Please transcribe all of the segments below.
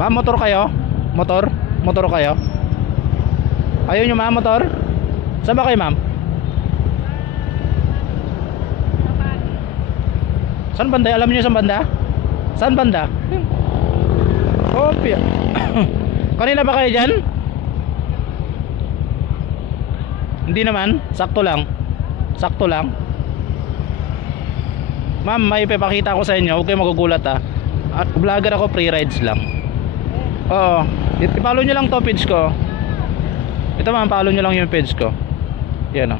Ma'am, motor kayo? Motor? Motor kayo? Ayaw nyo ma'am, motor? Saan ba kayo ma'am? Saan banda? Alam niyo saan banda? Saan banda? Opya. Kanina ba kayo dyan? Hindi naman, sakto lang. Sakto lang. Ma'am, may ipapakita ko sa inyo. Huwag kayo magugulat ha. At vlogger ako, free rides lang. Oo. I-follow nyo lang to page ko. Ito ma'am, follow nyo lang yung page ko. Yan o.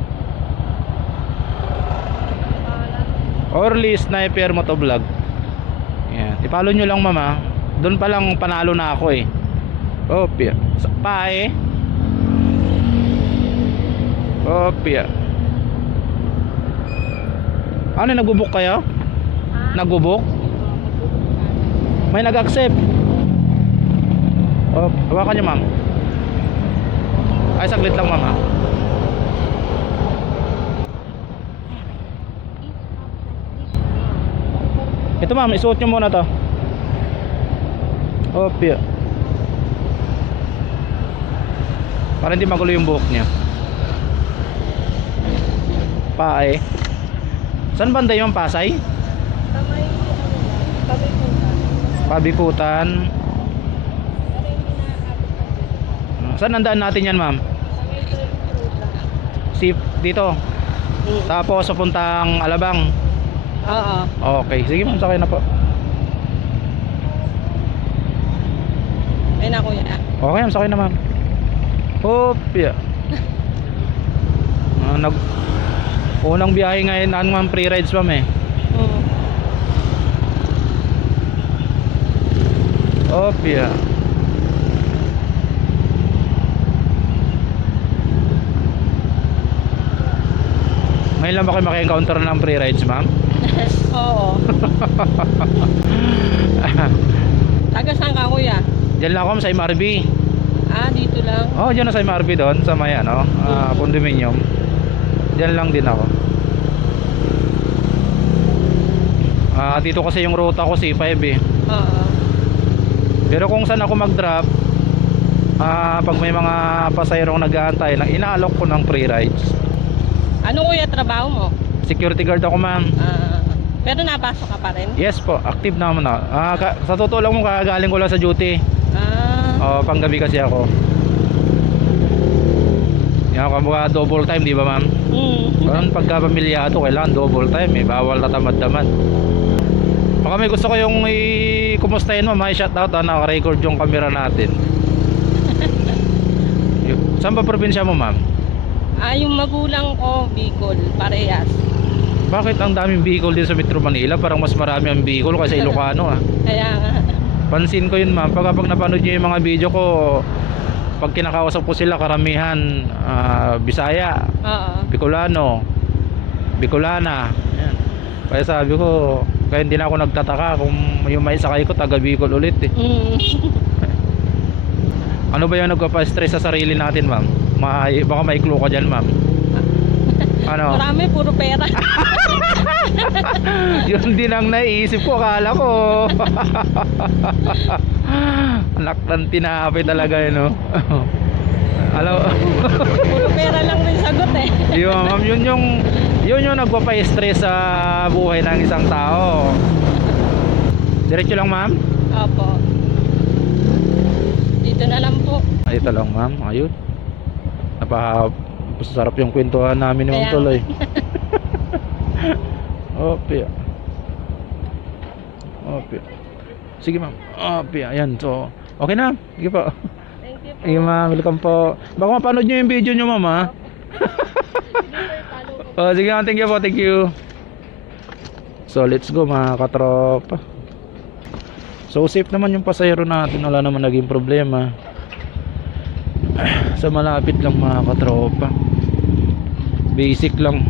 Orly Sniper Motovlog. Yan. I-follow nyo lang mama. Doon pa lang panalo na ako eh. Opya. Pae. Opya. Ano, nagbubuk kayo? Nagbubuk? May nag-accept. Oh, hawakan nyo ma'am. Ay, saglit lang ma'am ha. Ito ma'am, isuot nyo muna to. Opya. Para hindi magulo yung buhok niya. Pae. Saan banda yung Pasay? Pabikutan. Saan nandaan natin yan ma'am? Dito. Tapos papuntang Alabang. Oo. Okay, sige ma'am, sakay na po. Ay na kuya. Okay ma'am, sakay na ma'am. Opya. Unang biyahe ngayon ma'am, free rides ma'am eh. Opya. Ngayon lang ba kayo maki-encounter ng free rides ma'am? Oo. Taga saan ka kuya? Diyan lang ako sa MRB. Ah, dito lang. Oh, diyan na sa MRB doon sa may ano, condominium. Diyan lang din ako. Dito kasi yung ruta ko C5 eh. Oo. Pero kung saan ako mag-drop, pag may mga pasahero nag-aantay lang, inaalok ko ng free rides. Ano kuya trabaho mo? Security guard ako ma'am. Pero napasok ka pa rin? Yes po, active naman na. Sa totoo lang mo, kagaling ko lang sa duty. Panggabi kasi ako. Yan, kumbaga double time, di ba ma'am? Parang pagka pamilyado, kailangan double time eh. Bawal tatamad-tamad. Baka may gusto ko yung kumustahin mo, may shoutout naka-record yung camera natin. Saan ba probinsya mo ma'am? Yung magulang ko, Bicol, Parehas. Bakit ang daming Bicol din sa Metro Manila? Parang mas marami ang Bicol kaysa Ilocano Kaya nga. Pansin ko yun ma'am. Pag napanood nyo yung mga video ko, pag kinakausap ko sila, karamihan Bisaya, Bicolano, Bicolana. Ayan. Kaya sabi ko, kaya hindi na ako nagtataka kung yung may sakay ko taga Bicol ulit eh. Ano ba yung nagpapa-stress sa sarili natin ma'am? Baka may clue ka dyan ma'am. Ano? Marami, puro pera. Yun din ang naiisip ko, akala ko. Anak ng tinapay talaga yun, no? Alam Puro pera lang rin sagot eh. yun, ma'am, yun yung nagpapa-stress sa buhay ng isang tao. Diretso lang ma'am? Opo. Dito na lang po. Dito lang ma'am, ayun. Napasarap yung kwentuhan namin ni Ma'am Tuloy. Opya. Opya. Sige ma'am. Opya, ayan. So, okay na. Sige po. Thank you po. Sige ma'am, welcome po. Baka mapanood nyo yung video nyo ma'am ha. Sige ma'am, thank you po, thank you. So let's go mga katropa. So safe naman yung pasahero natin, wala naman naging problema. Sa malapit lang mga katropa. Basic lang.